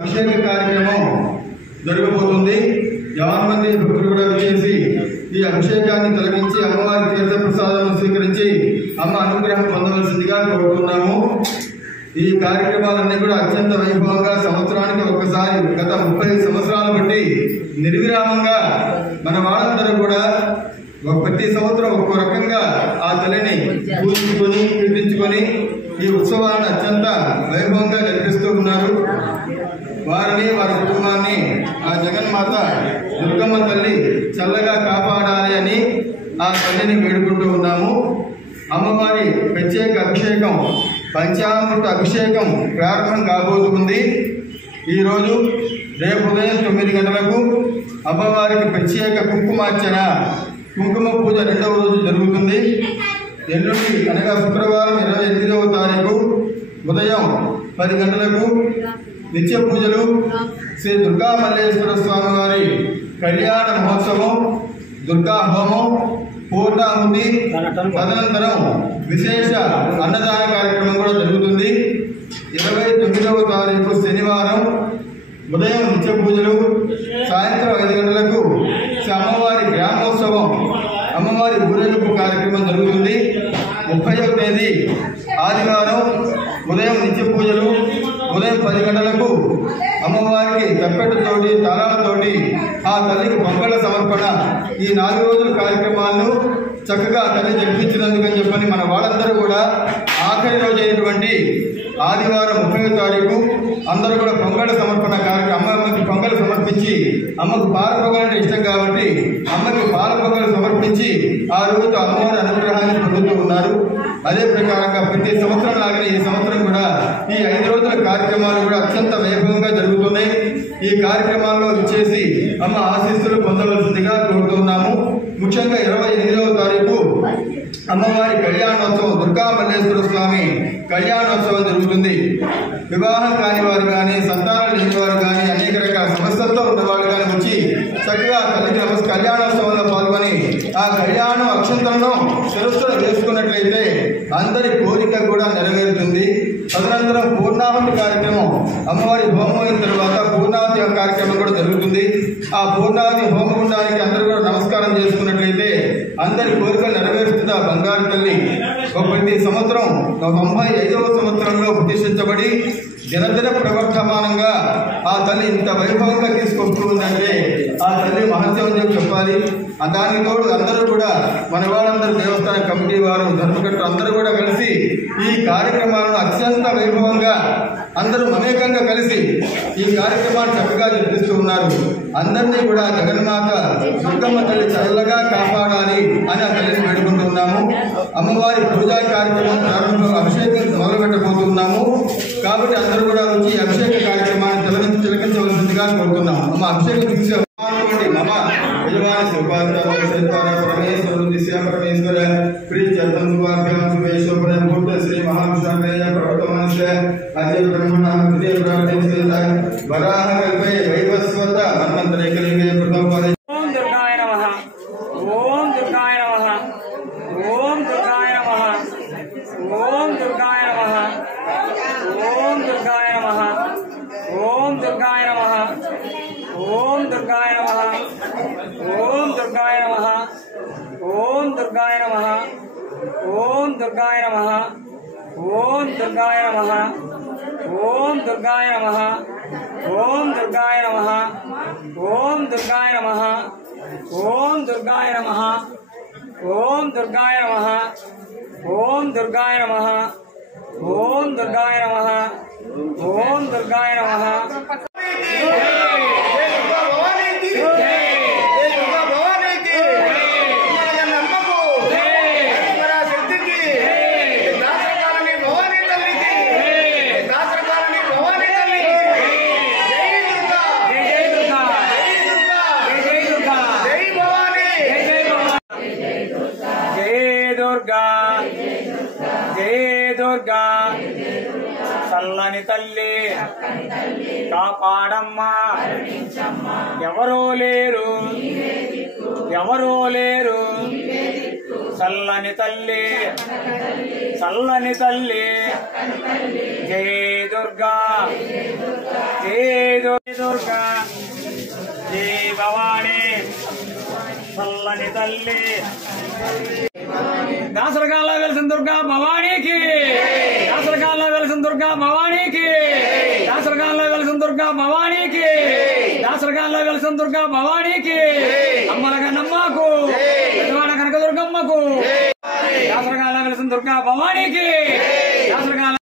అభిషేక కార్యక్రమం జరగబోతుంది. యావన్ మంది భక్తులు కూడా వచ్చేసి ఈ అభిషేకాన్ని తొలగించి అమ్మవారి తీర్థ ప్రసాదాలను స్వీకరించి అమ్మ అనుగ్రహం పొందవలసిందిగా కోరుతున్నాము. ఈ కార్యక్రమాలన్నీ కూడా అత్యంత వైభవంగా సంవత్సరానికి ఒకసారి గత 30 సంవత్సరాలు బట్టి నిర్విరామంగా మన వాళ్ళందరూ కూడా ప్రతి సంవత్సరం ఒక్కో రకంగా ఆ తల్లిని పూజించుకొని కీర్తించుకొని ఈ ఉత్సవాలను అత్యంత వైభవంగా జరిపిస్తూ ఉన్నారు. వారిని వారి కుటుంబాన్ని ఆ జగన్మాత దుర్గమ్మ తల్లి చల్లగా కాపాడాలి అని ఆ తల్లిని వేడుకుంటూ ఉన్నాము. అమ్మవారి ప్రత్యేక అభిషేకం పంచామృత అభిషేకం ప్రారంభం కాబోతుంది. ఈరోజు రేపు ఉదయం 9 గంటలకు అమ్మవారికి ప్రత్యేక కుంకుమార్చన కుంకుమ పూజ 2వ రోజు జరుగుతుంది. ఎల్లుండి అనగా శుక్రవారం 28వ తారీఖు ఉదయం 10 గంటలకు నిత్య పూజలు శ్రీ దుర్గా మల్లేశ్వర స్వామి వారి కళ్యాణ మహోత్సవం, దుర్గా హోమం, పూర్ణాహుతి, తదనంతరం విశేష అన్నదాన కార్యక్రమం కూడా జరుగుతుంది. 29వ తారీఖు శనివారం ఉదయం నిత్య పూజలు, సాయంత్రం 5 గంటలకు అమ్మవారి గ్రామోత్సవం, అమ్మవారి ఊరేగింపు కార్యక్రమం జరుగుతుంది. 30వ తేదీ ఆదివారం ఉదయం నిత్య పూజలు, ఉదయం 10 గంటలకు అమ్మవారికి తప్పెట్టుతోటి తాళాలతోటి ఆ తల్లికి పొంగళ్ళ సమర్పణ. ఈ 4 రోజుల కార్యక్రమాలను చక్కగా తల్లి జరిపించినందుకని చెప్పని మన వాళ్ళందరూ కూడా ఆఖరి రోజు అయినటువంటి ఆదివారం 30వ తారీఖు అందరూ కూడా పొంగళ్ళ సమర్పణ కార్యక్రమం, అమ్మకి పొంగలు సమర్పించి, అమ్మకు పాల పొంగల్ అంటే ఇష్టం కాబట్టి అమ్మకి పాల పొంగలు సమర్పించి ఆ రోజుతో అమ్మవారి అనుగ్రహాన్ని పొందుతూ ఉన్నారు. అదే ప్రకారంగా ప్రతి సంవత్సరం లాగానే ఈ సంవత్సరం కూడా ఈ 5 రోజుల కార్యక్రమాలు కూడా అత్యంత వైభవంగా జరుగుతున్నాయి. ఈ కార్యక్రమాల్లో ఇచ్చేసి అమ్మ ఆశీస్సులు పొందవలసిందిగా కోరుతున్నాము. ముఖ్యంగా 28వ తారీఖు అమ్మవారి కళ్యాణోత్సవం, దుర్గా మల్లేశ్వర స్వామి కళ్యాణోత్సవం జరుగుతుంది. వివాహం కాని వారు కానీ, సంతానం లేని వారు కానీ, అనేక రకాల సమస్యలతో ఉన్నవారు కానీ వచ్చి చక్కగా తల్లికి కళ్యాణోత్సవంలో పాల్గొని ఆ కళ్యాణం అక్షంతలను శిరస్సులో వేసుకున్నట్లయితే అందరి కోరిక కూడా నెరవేరుతుంది. తదనంతరం పూర్ణాహుతి కార్యక్రమం, అమ్మవారి హోమం అయిన తర్వాత పూర్ణాహుతి కార్యక్రమం కూడా జరుగుతుంది. ఆ పూర్ణాహుతి హోమగుండానికి అందరూ కూడా నమస్కారం చేసుకున్నట్లయితే అందరి కోరికలు నెరవేరుస్తుంది ఆ బంగారు తల్లి. ప్రతి సంవత్సరం 95వ సంవత్సరంలో ప్రతిష్ఠించబడి దినదిన ప్రవర్తమానంగా ఆ తల్లి ఇంత వైభవంగా తీసుకొస్తూ ఉందంటే ఆ తల్లి మహత్యం అని చెప్పాలి. దానికి తోడు అందరూ కూడా మన వాళ్ళందరూ దేవస్థాన కమిటీ వారు, ధర్మకర్తలు అందరూ కూడా కలిసి ఈ కార్యక్రమాలను అత్యంత వైభవంగా అందరూ మమేకంగా కలిసి ఈ కార్యక్రమాన్ని చక్కగా జరిపిస్తూ ఉన్నారు. అందరినీ కూడా జగన్మాత దుర్గమ్మ తల్లి చల్లగా కాపాడాలి అని ఆ తల్లిని వేడుకుంటున్నాము. అమ్మవారి పూజా కార్యక్రమం ప్రారంభం అభిషేకం మొదలుపెట్టబోతున్నాము. కాబట్టి అందరూ కూడా వచ్చి అభిషేక కార్యక్రమాన్ని తిలకించవలసిందిగా కోరుతున్నాము. అమ్మ అభిషేకం చూసే మమ యజమాని పరమేశ్వర దిశ పరమేశ్వర ప్రీత్యూర్భూత శ్రీ మహావిష్ణుయ ప్రవర్తమానస్య అదే బ్రహ్మణ హృదయ ప్రార్థించే వరాహ కల్పే వైవస్వత మన్వంతరైకలింగే ప్రథమ. ఓం దుర్గాయ నమః, ఓం దుర్గాయ నమః, ఓం దుర్గాయ నమః, ఓం దుర్గాయ నమః, ఓం దుర్గాయ నమః, ఓం దుర్గాయ నమః, ఓం దుర్గాయ నమః, ఓం దుర్గాయ నమః, ఓం దుర్గాయ నమః, ఓం దుర్గాయ నమః, ఓం దుర్గాయ నమః, ఓం దుర్గాయ నమః, ఓం దుర్గాయ నమః, ఓం దుర్గాయ నమః, ఓం దుర్గాయ నమః, ఓం దుర్గాయ నమః, ఓం దుర్గాయ నమః, ఓం దుర్గాయ నమః, ఓం దుర్గాయ దుర్గాయ నమః దుర్గా చల్లని తల్లి కాపాడమ్మా ఎవరో లేరు చల్లని తల్లి జయ దుర్గా జయ భవానీ చల్లని తల్లి దాసరకాల్లో వెలిసిన దుర్గా భవానీకి దాసరకాల్లో వెలిసిన దుర్గా భవానీకి దాసరకాల్లో వెలిసిన దుర్గా భవానీకి దాసరకాల్లో వెలిసిన దుర్గా భవానీకి అమ్మల కన్నమ్మకు పెద్దవాడ కనక దుర్గమ్మకు దాసరకాల్లో వెలిసిన దుర్గా భవానీకి దాసరకాల